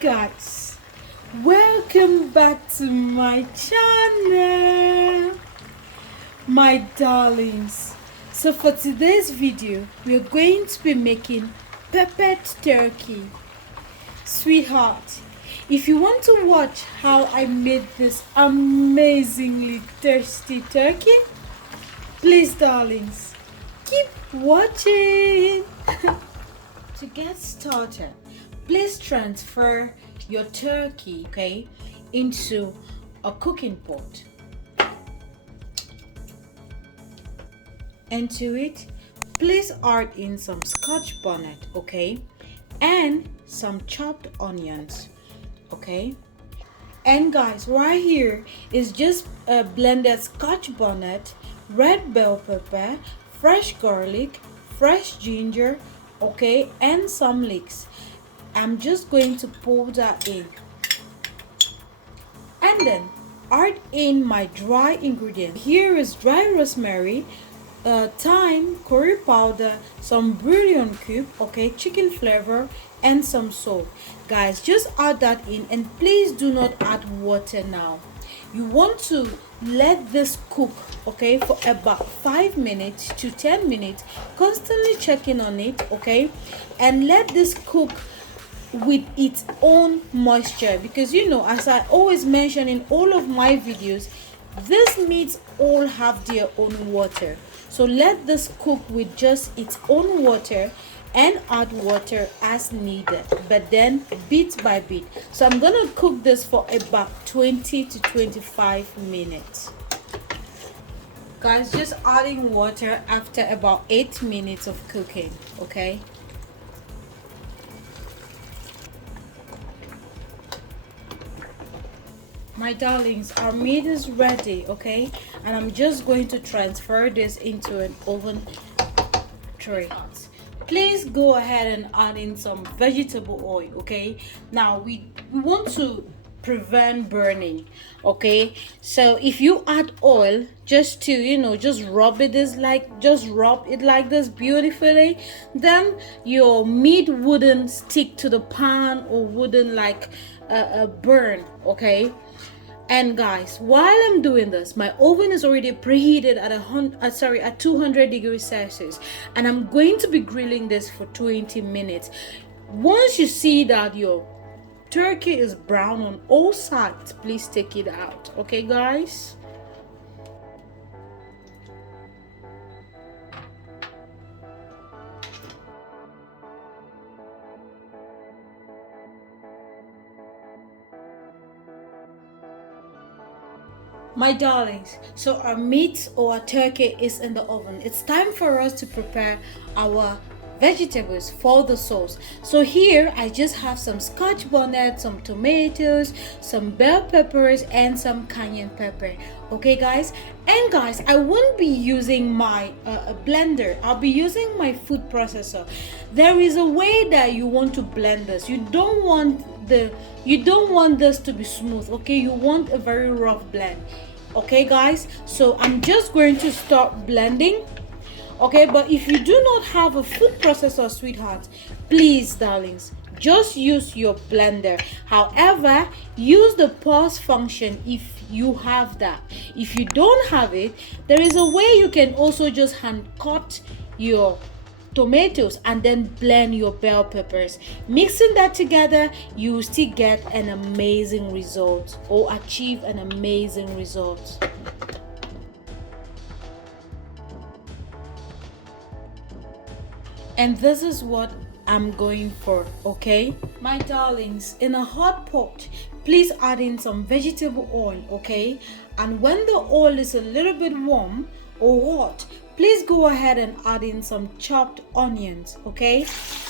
Guys, welcome back to my channel, my darlings. So for today's video we're going to be making peppered turkey. Sweetheart, if you want to watch how I made this amazingly tasty turkey, please darlings, keep watching. To get started, please transfer your turkey, into a cooking pot. Into it, please add in some Scotch bonnet, and some chopped onions, And guys, right here is just a blended Scotch bonnet, red bell pepper, fresh garlic, fresh ginger, and some leeks. I'm just going to pour that in, and then add in my dry ingredients. Here is dry rosemary, thyme, curry powder, some bouillon cube, chicken flavor, and some salt. Guys, just add that in, and please do not add water now. You want to let this cook for about 5 minutes to 10 minutes, constantly checking on it, and let this cook with its own moisture, because as I always mention in all of my videos, these meats all have their own water. So let this cook with just its own water and add water as needed, but then bit by bit. So I'm gonna cook this for about 20 to 25 minutes. Guys, just adding water after about 8 minutes of cooking, My darlings, our meat is ready, and I'm just going to transfer this into an oven tray. Please go ahead and add in some vegetable oil, Now we want to prevent burning, So if you add oil just to just rub it like this beautifully, then your meat wouldn't stick to the pan or wouldn't burn, And guys, while I'm doing this, my oven is already preheated at 200 degrees Celsius, and I'm going to be grilling this for 20 minutes. Once you see that your turkey is brown on all sides, please take it out, guys. My darlings, so our meat or our turkey is in the oven. It's time for us to prepare our vegetables for the sauce. So here I just have some Scotch bonnet, some tomatoes, some bell peppers, and some cayenne pepper, guys. And guys, I won't be using my blender. I'll be using my food processor. There is a way that you want to blend this. You don't want this to be smooth, You want a very rough blend, guys. So I'm just going to start blending, but if you do not have a food processor, sweetheart, please darlings, just use your blender. However, use the pause function if you have that. If you don't have it, there is a way you can also just hand cut your tomatoes and then blend your bell peppers. Mixing that together, you will still get an amazing result or achieve an amazing result. And this is what I'm going for, My darlings, in a hot pot, please add in some vegetable oil, And when the oil is a little bit warm or hot, please go ahead and add in some chopped onions,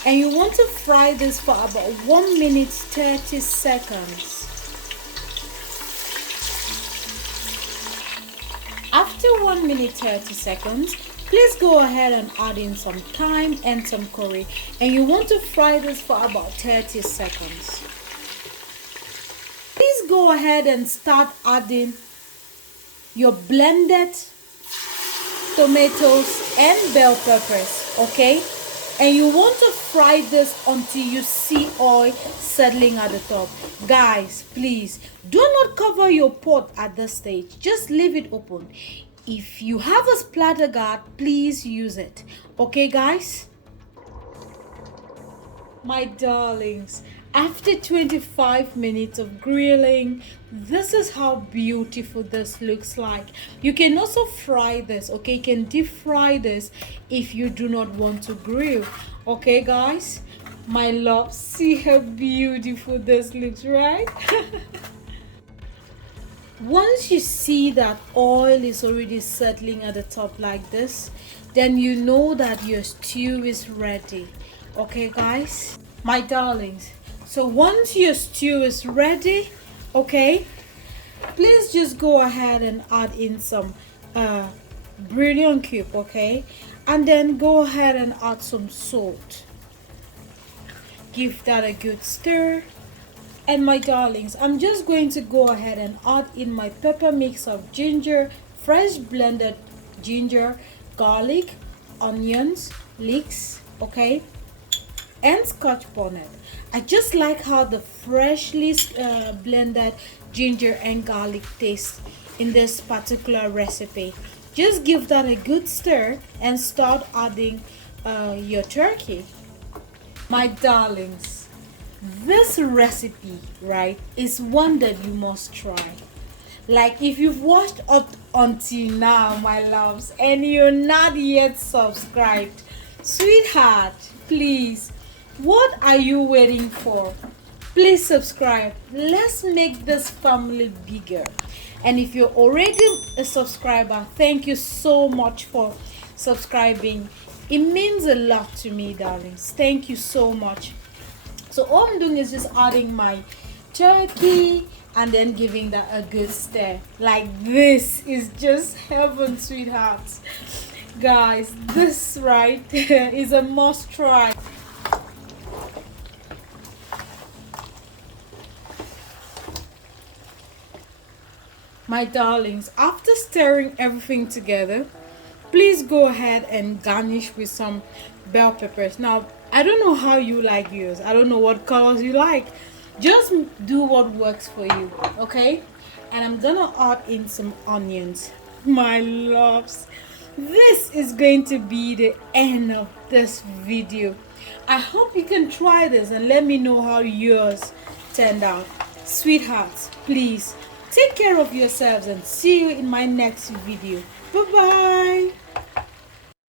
And you want to fry this for about 1 minute 30 seconds. After 1 minute 30 seconds, please go ahead and add in some thyme and some curry, and you want to fry this for about 30 seconds. Please go ahead and start adding your blended tomatoes and bell peppers, and you want to fry this until you see oil settling at the top. Guys, please do not cover your pot at this stage, just leave it open. If you have a splatter guard, please use it. Okay guys, my darlings, after 25 minutes of grilling, this is how beautiful this looks like. You can also fry this, okay? You can deep fry this if you do not want to grill. Okay guys, my love, see how beautiful this looks, right? Once you see that oil is already settling at the top like this, then you know that your stew is ready. Okay guys, my darlings, so once your stew is ready, okay, please just go ahead and add in some bouillon cube, okay, and then go ahead and add some salt. Give that a good stir. And my darlings, I'm just going to go ahead and add in my pepper mix of ginger, fresh blended ginger, garlic, onions, leeks, okay, and Scotch bonnet. I just like how the freshly blended ginger and garlic taste in this particular recipe. Just give that a good stir and start adding your turkey. My darlings, this recipe, right, is one that you must try. Like, if you've watched up until now, my loves, and you're not yet subscribed, sweetheart, please, what are you waiting for? Please subscribe. Let's make this family bigger. And if you're already a subscriber, thank you so much for subscribing. It means a lot to me, darlings. Thank you so much. So all I'm doing is just adding my turkey and then giving that a good stir. Like, this is just heaven, sweethearts. Guys, this right is a must try. My darlings, after stirring everything together, please go ahead and garnish with some bell peppers. Now, I don't know how you like yours. I don't know what colors you like. Just do what works for you, okay? And I'm gonna add in some onions. My loves, this is going to be the end of this video. I hope you can try this and let me know how yours turned out. Sweethearts, please take care of yourselves and see you in my next video. Bye bye.